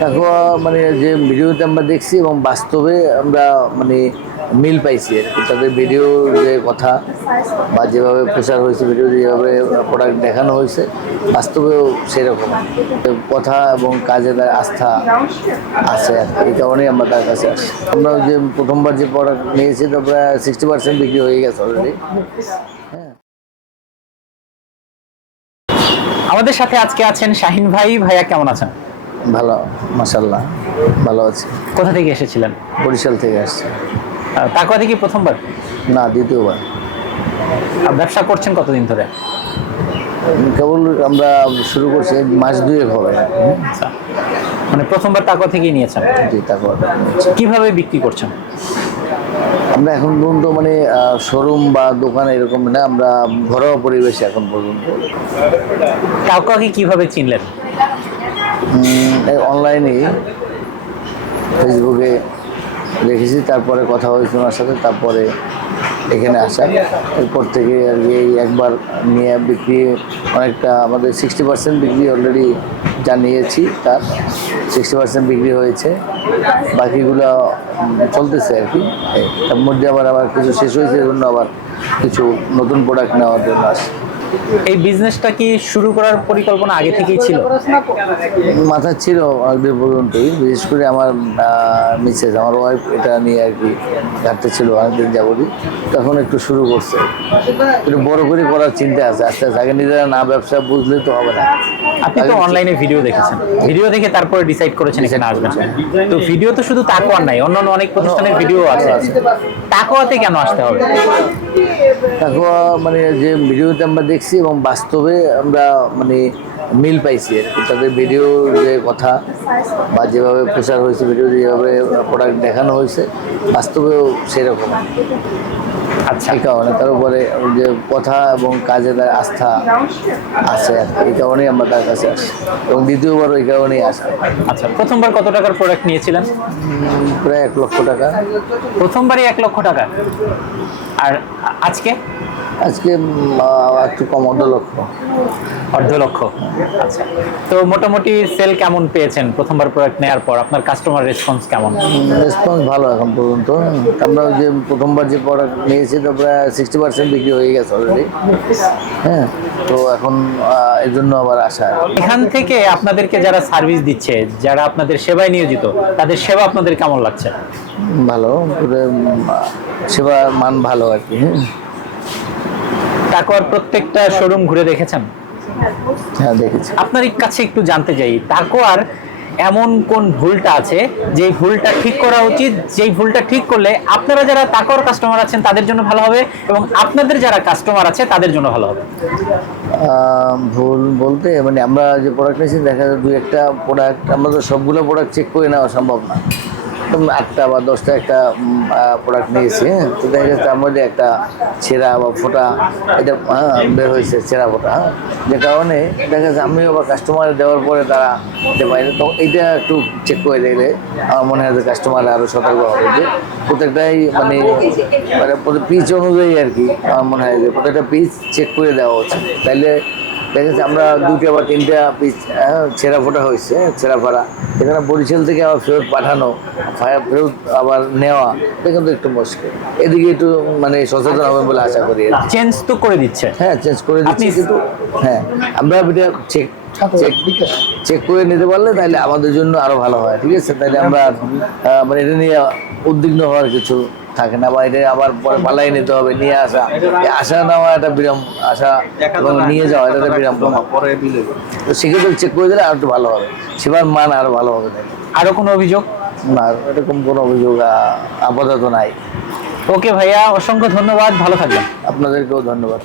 তাকুয়া মানে যে ভিডিওতে আমরা দেখছি এবং বাস্তবে আমরা মানে মিল পাইছি তাদের ভিডিও যে কথা বা যেভাবে প্রচার হয়েছে ভিডিও যেভাবে প্রোডাক্ট দেখানো হয়েছে, বাস্তবেও সেরকম। কথা এবং কাজে তার আস্থা আছে আর। এই কারণেই আমরা তার কাছে আসি আমরা যে প্রথমবার যে প্রোডাক্ট নিয়েছি তো প্রায় সিক্সটি পার্সেন্ট বিক্রি হয়ে গেছে অলরেডি হ্যাঁ। আমাদের সাথে আজকে আছেন শাহিন ভাই। ভাইয়া, কেমন আছেন? ভালো মাসাল্লাহ ভালো আছি। কোথা থেকে এসেছিলেন? বরিশাল থেকে আসছে। তাকুয়া থেকে প্রথমবার? না দ্বিতীয়বার। আর ব্যবসা করছেন কতদিন ধরে? কেবল আমরা শুরু করছি মাস দুয়েক হবে। আচ্ছা। মানে প্রথমবার তাকুয়া থেকেই নিয়েছেন? জি তারপর কীভাবে বিক্রি করছেন? আমরা এখন পর্যন্ত মানে শোরুম বা দোকান এরকম না আমরা ঘরোয়া পরিবেশে এখন পর্যন্ত। তাকুয়াকে কীভাবে চিনলেন? অনলাইনে ফেসবুকে দেখেছি, তারপরে কথা হয়েছে ওনার সাথে, তারপরে এখানে আসা। এরপর থেকে আর কি এই একবার নিয়ে বিক্রি, অনেকটা আমাদের সিক্সটি পার্সেন্ট বিক্রি অলরেডি জানিয়েছি তার। সিক্সটি পার্সেন্ট বিক্রি হয়েছে। বাকিগুলো চলতেছে আর কি। তার মধ্যে আবার আবার কিছু শেষ হয়েছে এজন্য আবার কিছু নতুন প্রোডাক্ট নেওয়ার জন্য আসে এই বিজনেসটা কি শুরু করার পরিকল্পনা আগে থেকেই ছিল? মাথা ছিল অনেকদিন পর্যন্তই বিশেষ করে আমার মিসেস আমার ওয়াইফ এটা নিয়ে আর কি ঘাটতে ছিল অনেকদিন যাবতই। তখন একটু শুরু করছে। একটু বড় করে করার চিন্তা আছে। আস্তে আস্তে আগে নিজেরা না ব্যবসা বুঝলে তো হবে না। আপনি তো অনলাইনে ভিডিও দেখেছেন। ভিডিও দেখে তারপরে ডিসাইড করেছেন এখানে আসবেন। তো ভিডিও তো শুধু তাকুয়ার নাই অন্যান্য অনেক প্রতিষ্ঠানের ভিডিও আছে। তাকুয়াতে কেন আসতে হবে? তারপর মানে যে ভিডিওতে আমরা দেখছি এবং বাস্তবে আমরা মানে মিল পাইছি আর কি। তাদের ভিডিও যে কথা বা যেভাবে প্রচার হয়েছে ভিডিও যেভাবে প্রোডাক্ট দেখানো হয়েছে, বাস্তবেও সেরকম। আচ্ছা। এই কারণে তার উপরে ওই যে কথা এবং কাজে তার আস্থা আছে এই কারণেই আমরা তার কাছে আসি। এবং দ্বিতীয়বার ওই কারণেই আসা। আচ্ছা প্রথমবার কত টাকার প্রোডাক্ট নিয়েছিলেন? প্রায় এক লক্ষ টাকা। প্রথমবারই এক লক্ষ টাকা। আর আজকে? আজকে একটু কম অর্ধ লক্ষ। অর্ধ লক্ষ। আচ্ছা তো মোটামুটি সেল কেমন পেয়েছেন প্রথমবার প্রোডাক্ট নেওয়ার পর? আপনার কাস্টমার রেসপন্স কেমন? রেসপন্স ভালো এখন পর্যন্ত। আমরা যে প্রথমবার যে প্রোডাক্ট নিয়েছি তো প্রায় সিক্সটি পার্সেন্ট বিক্রি হয়ে গেছে অলরেডি হ্যাঁ তো এখন এই জন্য আবার আসা এখান থেকে আপনাদেরকে যারা সার্ভিস দিচ্ছে যারা আপনাদের সেবায় নিয়োজিত তাদের সেবা আপনাদের কেমন লাগছে? ভালো সেবা মান ভালো আর কি হ্যাঁ। প্রত্যেকটা শোরুম ঘুরে দেখেছেন? হ্যাঁ দেখেছি। আপনার কাছে একটু জানতে চাই তাকওয়ার এমন কোন ভুলটা আছে? যে ভুলটা ঠিক করা উচিত, যেই ভুলটা ঠিক করলে আপনারা যারা তাকর কাস্টমার আছেন, তাদের জন্য ভালো হবে এবং আপনাদের যারা কাস্টমার আছে, তাদের জন্য ভালো হবে। ভুল বলতে মানে আমরা যে প্রোডাক্ট নিয়েছি, দেখা যায় দু একটা প্রোডাক্ট আমরা তো সবগুলো প্রোডাক্ট চেক করে নেওয়া সম্ভব না। আটটা বা দশটা একটা প্রোডাক্ট নিয়েছি হ্যাঁ? তো দেখা গেছে তার মধ্যে একটা ছেঁড়া বা ফোটা এটা হ্যাঁ, বের হয়েছে ছেঁড়া ফোটা হ্যাঁ? যে কারণে দেখা যাচ্ছে আমি আবার কাস্টমার দেওয়ার পরে তারা দিতে পারি তো এইটা একটু চেক করে দেখলে আমার মনে হয় যে কাস্টমার আরও সতর্ক হবে যে প্রত্যেকটাই মানে মানে পিচ অনুযায়ী আর কি আমার মনে হয় যে প্রত্যেকটা পিচ চেক করে দেওয়া উচিত। তাইলে দেখা যাচ্ছে আমরা দুইটা বা তিনটা পিস ছেঁড়া ফোটা হয়েছে হ্যাঁ, ছেঁড়া ফাড়া এখানে বরিশাল থেকে আবার ফেরত পাঠানো ফায়ার ফেরত আবার নেওয়া এটা কিন্তু একটু মুশকিল। এদিকে একটু মানে সচেতন হবে বলে আশা করি চেঞ্জ তো করে দিচ্ছে। হ্যাঁ চেঞ্জ করে দিচ্ছে কিন্তু হ্যাঁ আমরা এটা চেক চেক চেক করে নিতে পারলে তাহলে আমাদের জন্য আরও ভালো হয় ঠিক আছে? তাহলে আমরা মানে এটা নিয়ে উদ্বিগ্ন হওয়ার কিছু থাকে না বা এটা আবার পরে পালাই নিতে হবে নিয়ে আসা। আসা নেওয়া একটা বিরাম আসা এবং নিয়ে যাওয়া এটা একটা বিরাম তো সেক্ষেত্রে চেক করে দিলে আর একটু ভালো হবে। সেবার মান আরও ভালো হবে। তাহলে আরও কোনো অভিযোগ? না এরকম কোনো অভিযোগ আপাতত নাই। ওকে ভাইয়া অসংখ্য ধন্যবাদ ভালো থাকবেন। আপনাদেরকেও ধন্যবাদ।